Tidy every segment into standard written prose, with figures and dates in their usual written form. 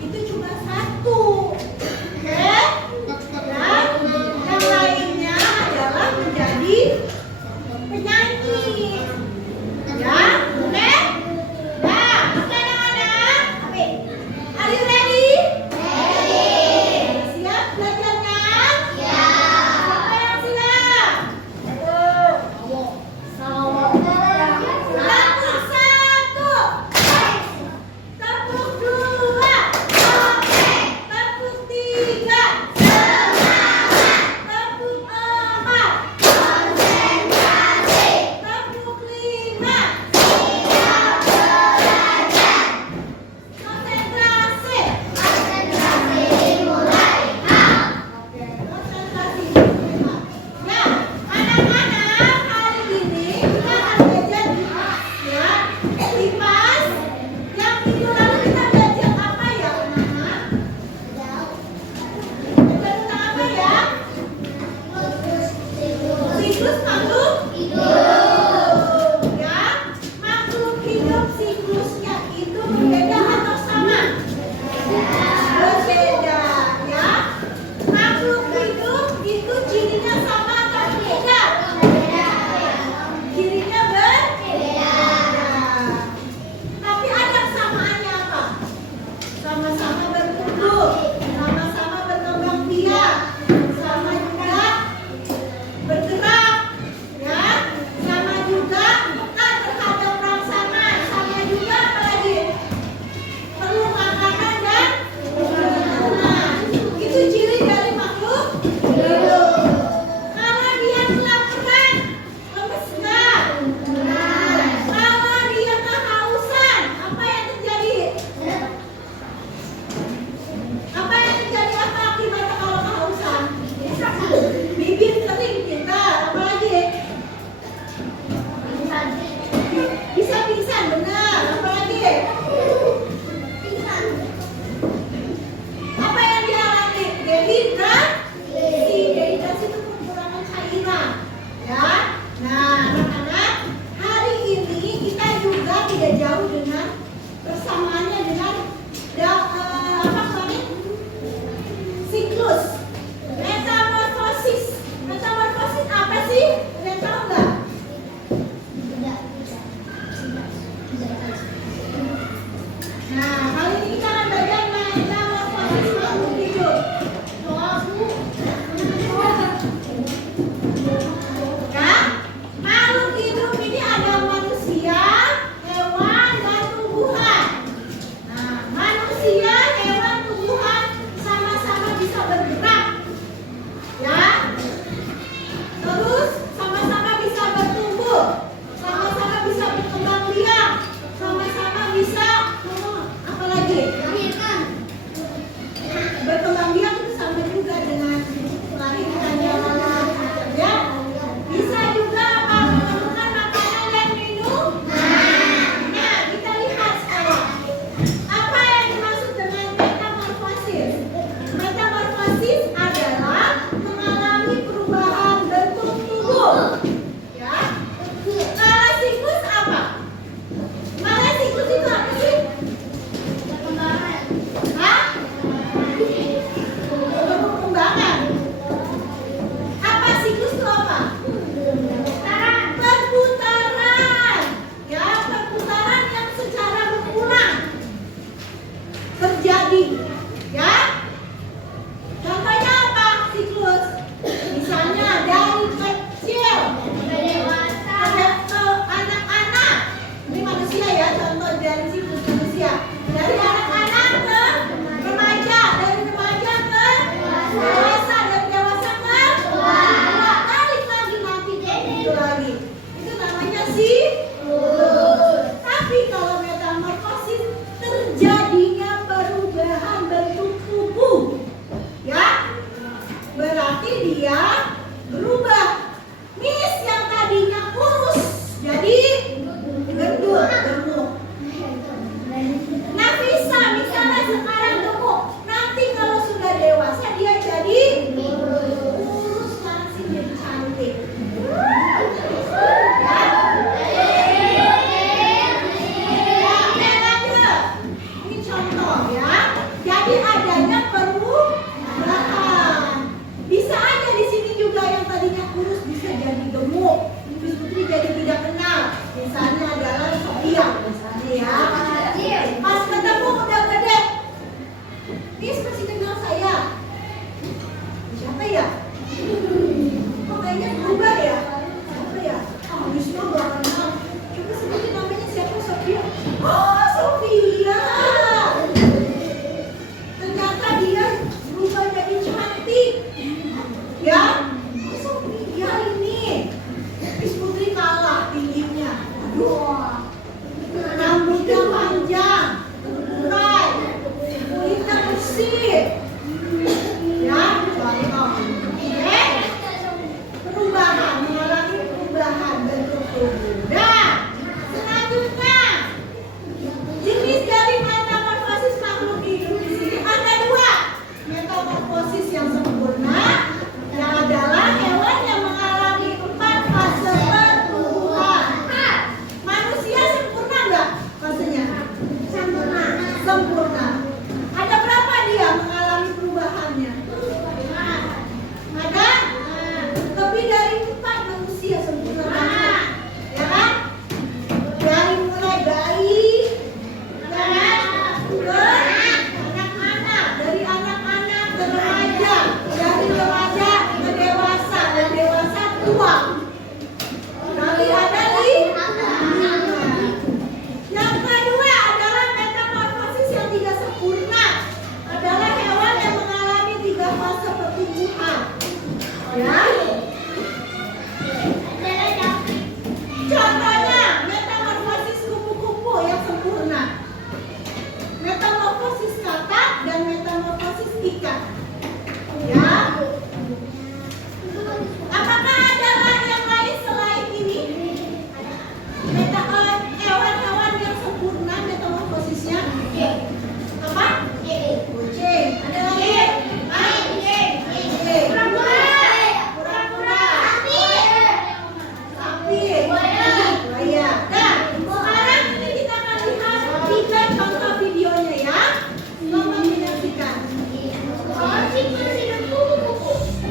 itu cuma satu. Oke?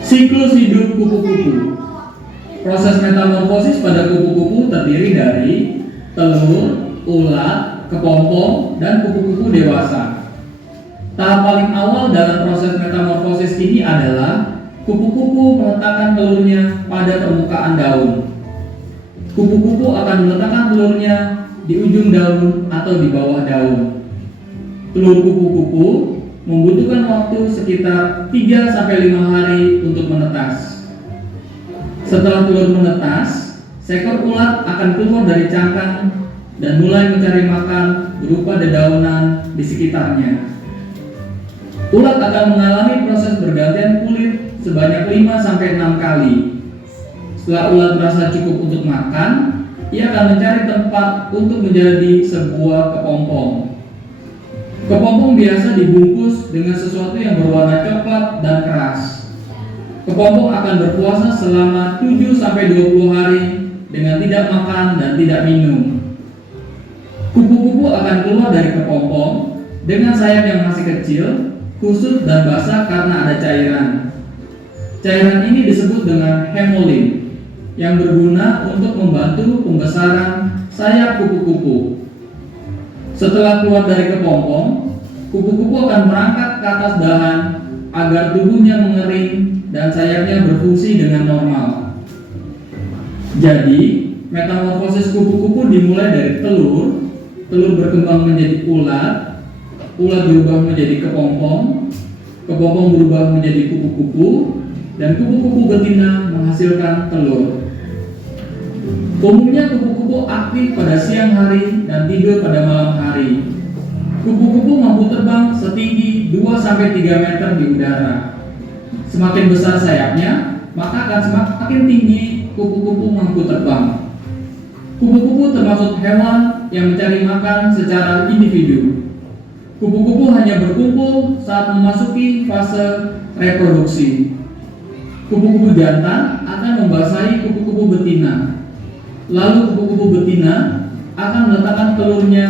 Siklus hidup kupu-kupu. Proses metamorfosis pada kupu-kupu terdiri dari telur, ulat, kepompong, dan kupu-kupu dewasa. Tahap paling awal dalam proses metamorfosis ini adalah kupu-kupu meletakkan telurnya pada permukaan daun. Kupu-kupu akan meletakkan telurnya di ujung daun atau di bawah daun. Telur kupu-kupu membutuhkan waktu sekitar 3-5 hari untuk menetas. Setelah telur menetas, seekor ulat akan keluar dari cangkang dan mulai mencari makan berupa dedaunan di sekitarnya. Ulat akan mengalami proses bergantian kulit sebanyak 5-6 kali. Setelah ulat merasa cukup untuk makan, ia akan mencari tempat untuk menjadi sebuah kepompong. Kepompong biasa dibungkus dengan sesuatu yang berwarna coklat dan keras. Kepompong akan berpuasa selama 7-20 hari dengan tidak makan dan tidak minum. Kupu-kupu akan keluar dari kepompong dengan sayap yang masih kecil, kusut dan basah karena ada cairan. Cairan ini disebut dengan hemolin yang berguna untuk membantu pembesaran sayap kupu-kupu. Setelah keluar dari kepompong, kupu-kupu akan merangkak ke atas dahan agar tubuhnya mengering dan sayapnya berfungsi dengan normal. Jadi, metamorfosis kupu-kupu dimulai dari telur, telur berkembang menjadi ulat, ulat berubah menjadi kepompong, kepompong berubah menjadi kupu-kupu, dan kupu-kupu betina menghasilkan telur. Umumnya kupu-kupu aktif pada siang hari dan tidur pada malam hari. Kupu-kupu mampu terbang setinggi 2-3 meter di udara. Semakin besar sayapnya, maka akan semakin tinggi kupu-kupu mampu terbang. Kupu-kupu termasuk hewan yang mencari makan secara individu. Kupu-kupu hanya berkumpul saat memasuki fase reproduksi. Kupu-kupu jantan akan membasahi kupu-kupu betina. Lalu kupu-kupu betina akan meletakkan telurnya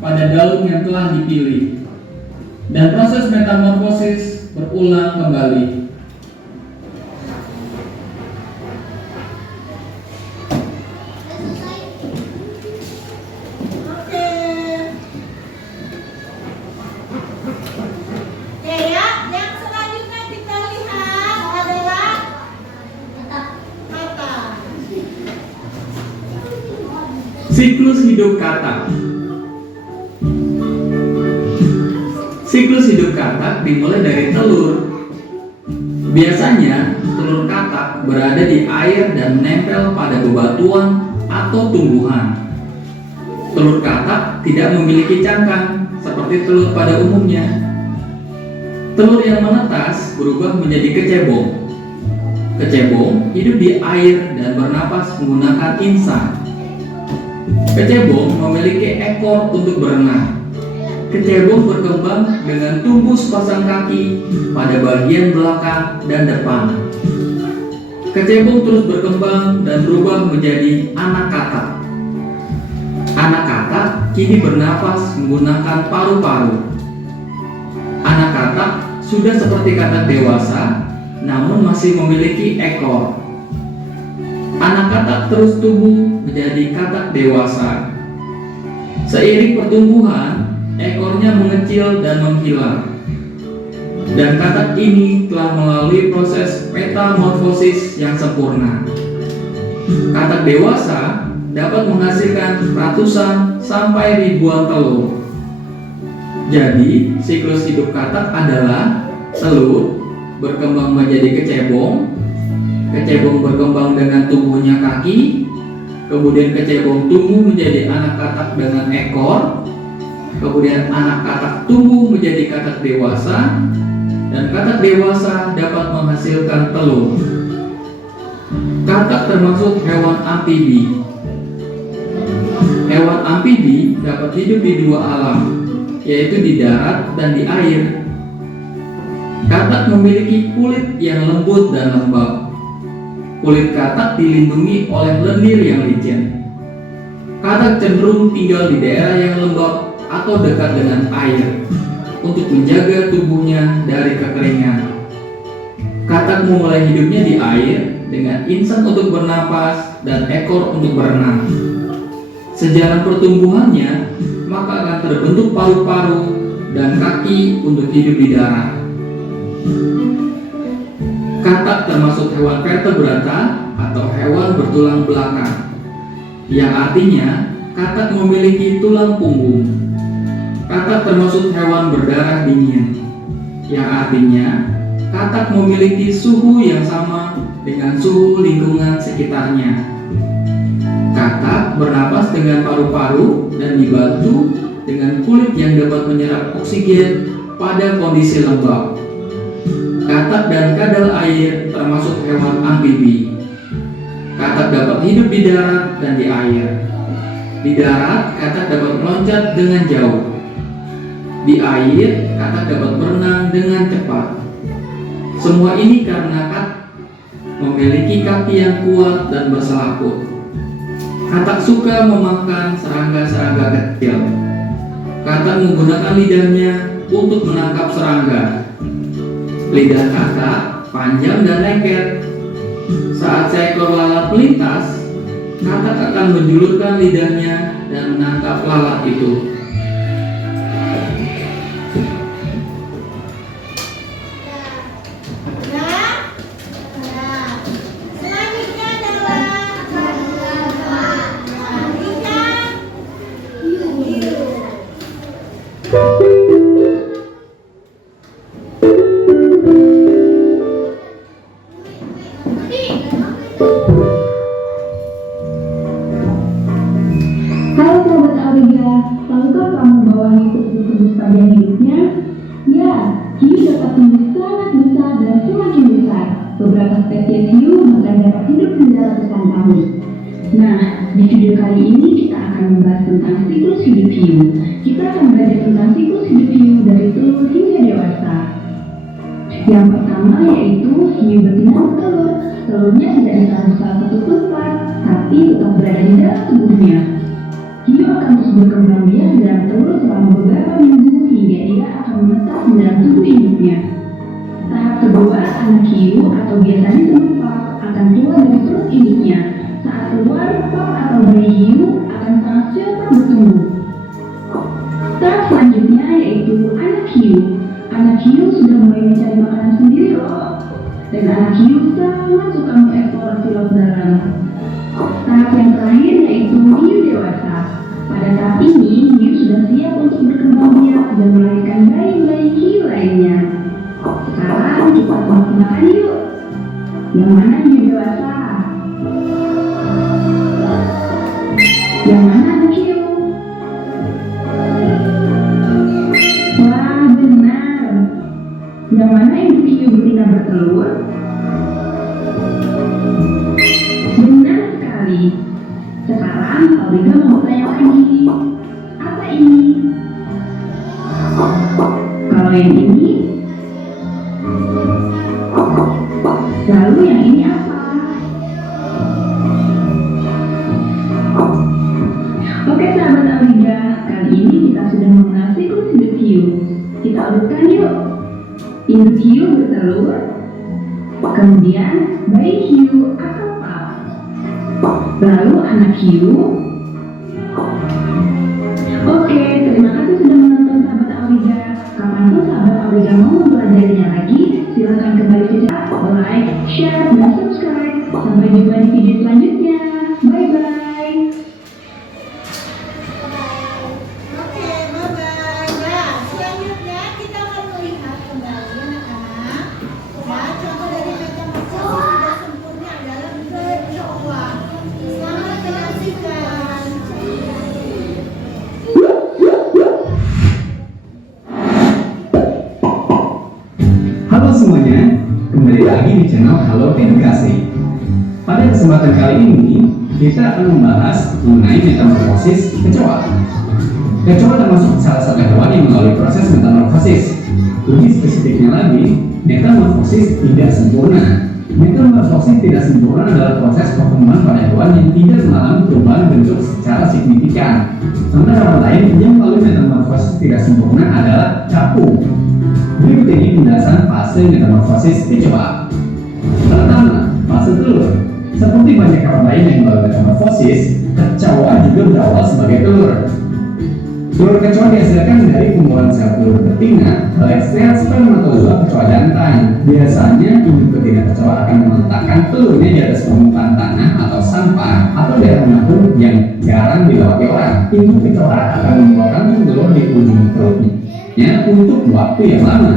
pada daun yang telah dipilih. Dan proses metamorfosis berulang kembali. Siklus hidup katak. Siklus hidup katak dimulai dari telur. Biasanya, telur katak berada di air dan menempel pada bebatuan atau tumbuhan. Telur katak tidak memiliki cangkang seperti telur pada umumnya. Telur yang menetas berubah menjadi kecebong. Kecebong hidup di air dan bernapas menggunakan insang. Kecebong memiliki ekor untuk berenang. Kecebong berkembang dengan tumbuh sepasang kaki pada bagian belakang dan depan. Kecebong terus berkembang dan berubah menjadi anak katak. Anak katak kini bernapas menggunakan paru-paru. Anak katak sudah seperti katak dewasa, namun masih memiliki ekor. Anak katak terus tumbuh menjadi katak dewasa. Seiring pertumbuhan, ekornya mengecil dan menghilang. Dan katak ini telah melalui proses metamorfosis yang sempurna. Katak dewasa dapat menghasilkan ratusan sampai ribuan telur. Jadi, siklus hidup katak adalah telur berkembang menjadi kecebong, kecebong berkembang dengan tumbuhnya kaki, kemudian kecebong tumbuh menjadi anak katak dengan ekor, kemudian anak katak tumbuh menjadi katak dewasa, dan katak dewasa dapat menghasilkan telur. Katak termasuk hewan amfibi. Hewan amfibi dapat hidup di dua alam, yaitu di darat dan di air. Katak memiliki kulit yang lembut dan lembab. Kulit katak dilindungi oleh lendir yang licin. Katak cenderung tinggal di daerah yang lembab atau dekat dengan air untuk menjaga tubuhnya dari kekeringan. Katak memulai hidupnya di air dengan insang untuk bernapas dan ekor untuk berenang. Sejalan pertumbuhannya, maka akan terbentuk paru-paru dan kaki untuk hidup di darat. Katak termasuk hewan vertebrata atau hewan bertulang belakang, yang artinya katak memiliki tulang punggung. Katak termasuk hewan berdarah dingin, yang artinya katak memiliki suhu yang sama dengan suhu lingkungan sekitarnya. Katak bernapas dengan paru-paru dan dibantu dengan kulit yang dapat menyerap oksigen pada kondisi lembab. Katak dan kadal air termasuk hewan amfibi. Katak dapat hidup di darat dan di air. Di darat, katak dapat meloncat dengan jauh. Di air, katak dapat berenang dengan cepat. Semua ini karena katak memiliki kaki yang kuat dan berselaput. Katak suka memakan serangga-serangga kecil. Katak menggunakan lidahnya untuk menangkap serangga. Lidah katak panjang dan lengket. Saat seekor lalat melintas, katak akan menjulurkan lidahnya dan menangkap lalat itu. Hai sahabat Auriga, tahukah kamu bahwa hiu tersebut sepanjang hidupnya? Ya, hiu dapat tumbuh sangat besar dan semakin besar. Beberapa spesies hiu bahkan dapat hidup hingga ratusan tahun. Nah, di video kali ini kita akan membahas tentang siklus hidup hiu. Kita akan belajar tentang siklus hidup hiu dari telur hingga dewasa. Yang pertama yaitu hiu betina bertelur. Telurnya tidak ditaruh salah satu tempat, tapi tetap berada di dalam tubuhnya. Hiu akan terus berkembang biak di dalam telur selama beberapa minggu hingga ia akan menetap di dalam tubuh induknya. Tahap kedua, anak hiu atau biasa disebut pup akan keluar dari perut induknya. Saat keluar, pup atau bayi hiu akan sangat cepat bertumbuh. Tahap selanjutnya yaitu anak hiu. Anak hiu sudah mulai mencari makanan sendiri loh. Dan anak hiu sangat suka mengeksplorasi laut dalam. Tahap yang terakhir yaitu hiu dewasa. Pada tahap ini, hiu sudah siap untuk berkembang biak dan melahirkan bayi-bayi hiu lainnya. Sekarang kita tebak-tebakan yuk. Yang mana hiu dewasa? Yang mana anak hiu? Wah, benar. Yang mana induk hiu betina bertelur? Benar sekali. Sekarang Auriga mau tanya lagi. Apa ini? Kalau yang ini? Lalu yang ini apa? Oke sahabat Auriga, kali ini kita sudah mengenal siklus hidup hiu. Kita urutkan yuk. Induk hiu bertelur, kemudian bayi hiu atau pup, lalu anak hiu. Oke, terima kasih sudah menonton sahabat Auriga. Kapanpun sahabat Auriga mau mempelajarinya lagi, silahkan kembali ke channel, like, share, dan subscribe. Sampai jumpa di video selanjutnya. Bye bye. Oke, bye-bye. Nah, selanjutnya kita akan melihat kembali anak-anak. Nah, contoh dari kacamata sudah sempurna adalah bercoa. Selamat menyaksikan. Halo semuanya, kembali lagi di channel Halo Edukasi. Pada kesempatan kali ini, kita akan membahas mengenai metamorfosis kecoa. Kecoa termasuk salah satu hewan yang melalui proses metamorfosis. Lebih spesifiknya lagi, metamorfosis tidak sempurna. Metamorfosis tidak sempurna adalah proses perkembangan pada hewan yang tidak mengalami perubahan bentuk secara signifikan. Sementara hewan lain yang melalui metamorfosis tidak sempurna adalah capung. Berikut ini penjelasan fase metamorfosis kecoa. telur. Seperti banyak hewan lain yang melalui metamorfosis, kecoa juga berawal sebagai telur. Telur kecoa dihasilkan dari kumpulan sel telur betina oleh sel spermatozoa kecoa jantan. Biasanya induk betina kecoa akan meletakkan telurnya di atas permukaan tanah atau sampah atau daerah manapun yang jarang dilewati orang. Induk kecoa akan mengeluarkan telur di ujung perutnya untuk waktu yang lama,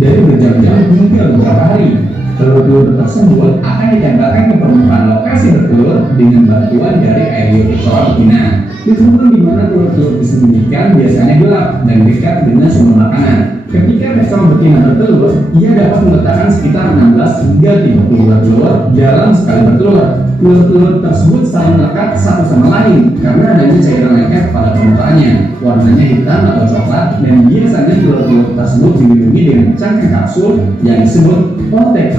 dari berjam-jam hingga beberapa hari. Telur-telur tersebut akan ditembakkan ke permukaan lokasi bertelur dengan bantuan dari air liur kecoa betina. Di tempat di mana telur-telur disembunyikan biasanya gelap dan dekat dengan sumber makanan. Ketika kecoa betina bertelur, ia dapat meletakkan sekitar 16 hingga 32 telur dalam sekali bertelur. Telur-telur tersebut saling melekat satu sama lain karena adanya cairan lengket pada permukaannya. Warnanya hitam atau coklat, dan biasanya telur-telur tersebut dilindungi dengan cangkang kapsul yang disebut OTK.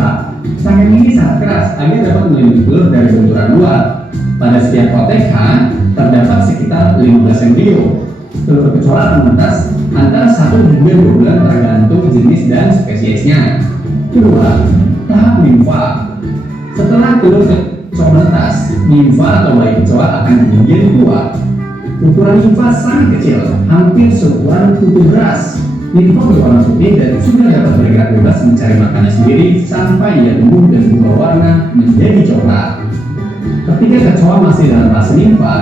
Cangkang ini sangat keras agar dapat melindungi telur dari benturan luar. Pada setiap OTK terdapat sekitar 15 embrio. Telur kecoa akan menetas antara 1 hingga 2 bulan tergantung jenis dan spesiesnya. Kedua, tahap limfa. Setelah telur kecoa menetas, limfa atau bayi kecoa akan kemudian keluar. Ukuran limfa sangat kecil, hampir seukuran kutu beras. Limfa berwarna putih dan sudah dapat bergerak bebas mencari makanan sendiri sampai ia tumbuh dan berubah warna menjadi coklat. Ketika kecoa masih dalam fase limfa,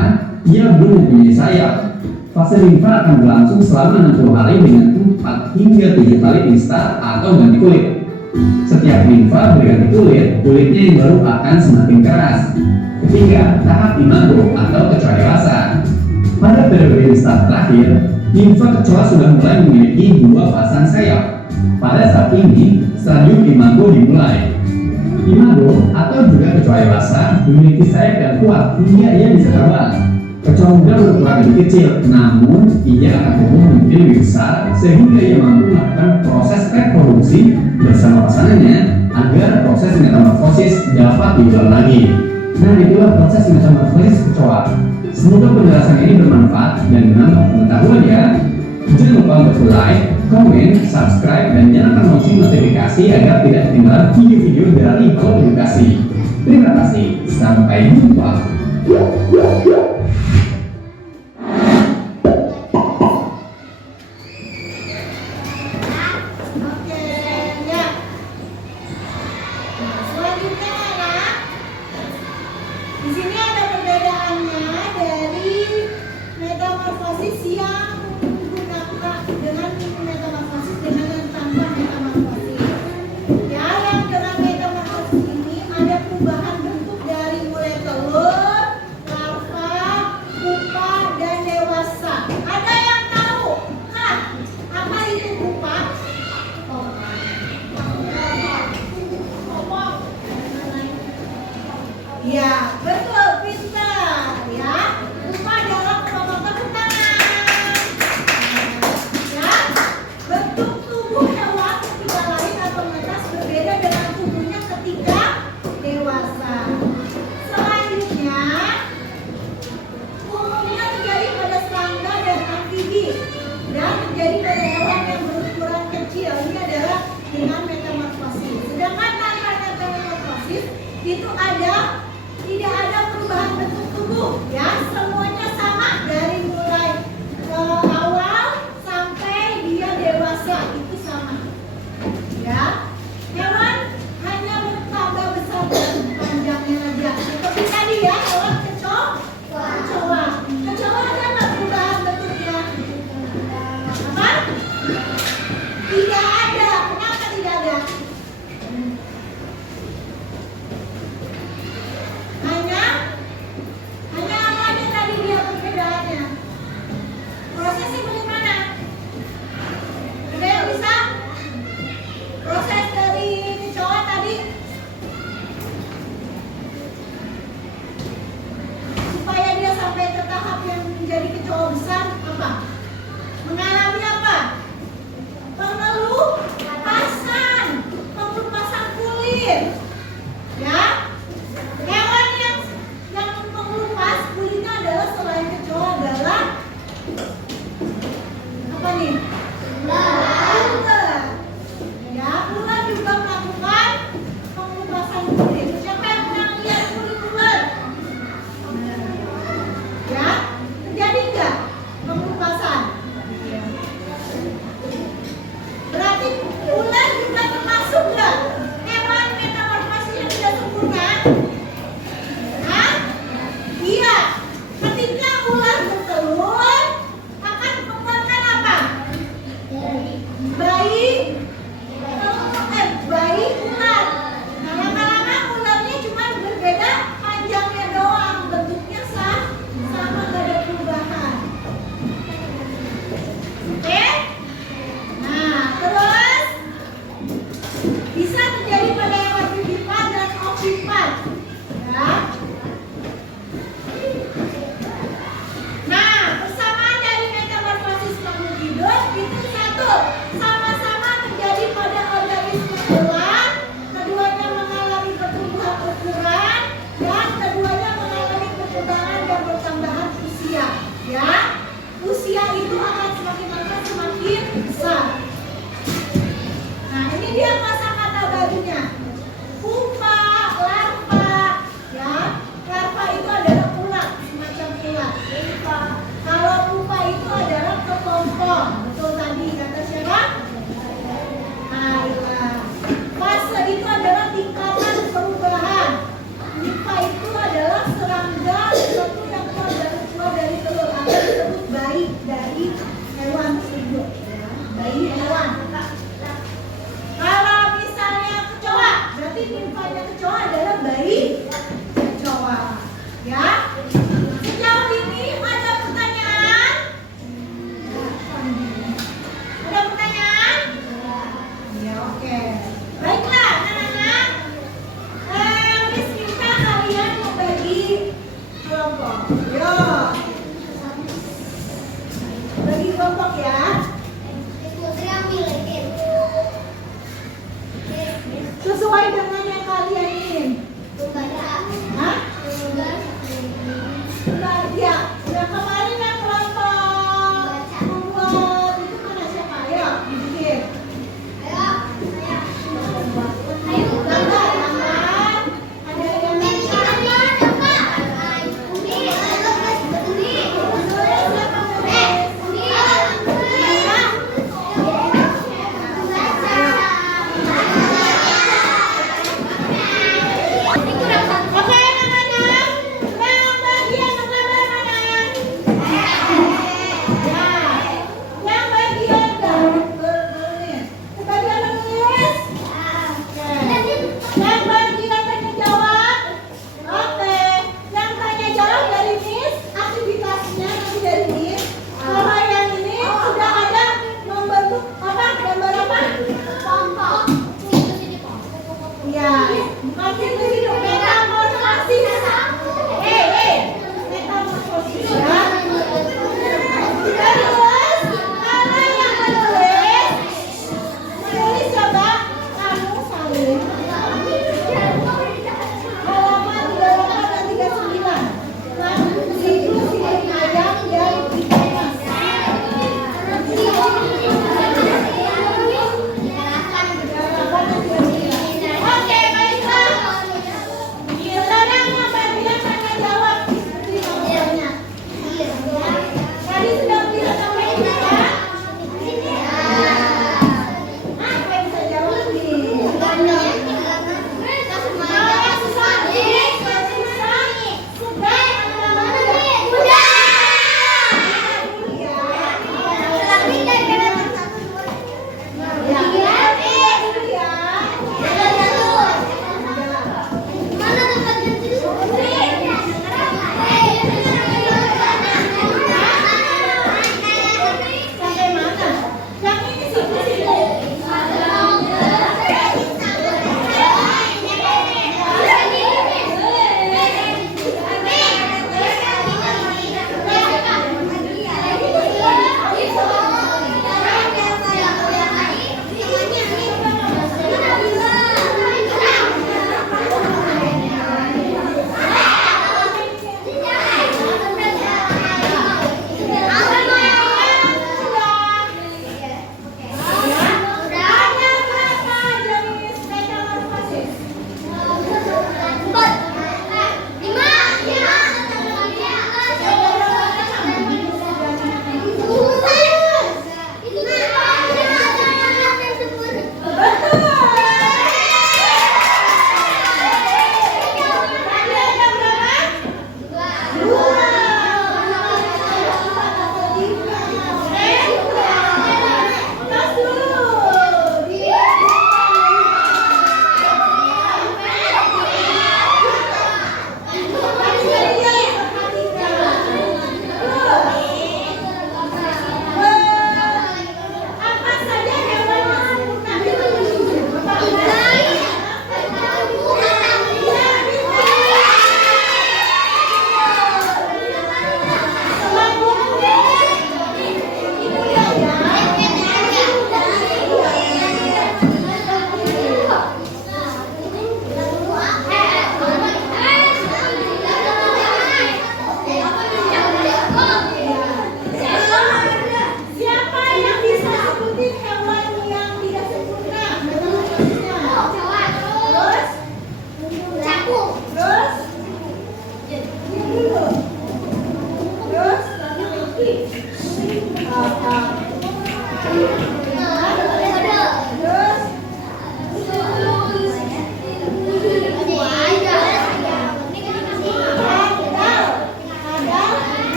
ia belum mempunyai sayap. Fase limfa akan berlangsung selama 60 hari dengan 4 hingga 7 kali instar atau ganti kulit. Setiap limfa berganti kulit, kulitnya yang baru akan semakin keras. Ketiga, tahap imago atau kecoa dewasa. Pada periode instar terakhir, limfa kecoa sudah mulai memiliki 2 pasang sayap. Pada saat ini, stadium imago dimulai. Imago atau juga kecoa dewasa memiliki sayap yang kuat hingga ia bisa terbang. Kecoa muda berukuran lebih kecil, namun ia akan tumbuh menjadi lebih besar sehingga ia mampu melakukan proses reproduksi bersama pasangannya agar proses metamorfosis dapat diulang lagi. Nah, itulah proses metamorfosis kecoa. Semoga penjelasan ini bermanfaat dan menambah pengetahuan ya. Jangan lupa untuk like, komen, subscribe, dan nyalakan lonceng notifikasi agar tidak ketinggalan video-video dari Halo Edukasi. Terima kasih, sampai jumpa. Oke, ya. Selanjutnya anak, di sini ada perbedaannya dari metamorfosis yang menggunakan dengan metamorfosis dengan yang tanpa metamorfosis. Ya, yang dengan metamorfosis ini ada perubahan bentuk dari mulai telur, larva, pupa, dan dewasa. Ada yang tahu? Kak, apa itu pupa? Ya, betul, pintar ya. Pupa adalah kelompok tangan. Ya, bentuk tubuh hewan ketika lahir atau menetas berbeda dengan tubuhnya ketika dewasa. Selanjutnya, umumnya terjadi pada serangga dan amfibi dan terjadi pada hewan yang berukuran kecil. Ini adalah dengan metamorfosis. Sedangkan tanpa metamorfosis itu tidak ada perubahan bentuk tubuh, ya, semuanya sama dari mulai awal sampai dia dewasa itu sama, ya. Hewan hanya bertambah besar dan panjangnya saja. Seperti tadi ya, hewan kecoa. Kecoa ada nggak perubahan bentuknya? Apa? Tidak ada. Kenapa tidak ada? Hanya apa aja tadi dia perbedaannya? Prosesnya bagaimana? Ada yang bisa? Proses dari kecoa tadi supaya dia sampai ke tahap yang menjadi kecoa besar apa? Mengalami apa? Pengelupasan kulit, ya. Hewan yang mengelupas kulitnya adalah selain kecoa adalah apa nih? Ular. Ya, ular juga melakukan pengelupasan kulit. Siapa yang pernah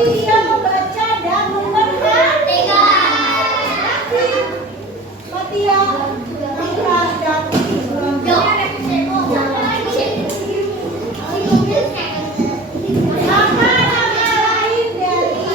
Dia membaca dan memperhatikan. Fatia, Tika, dan nama-nama lain dari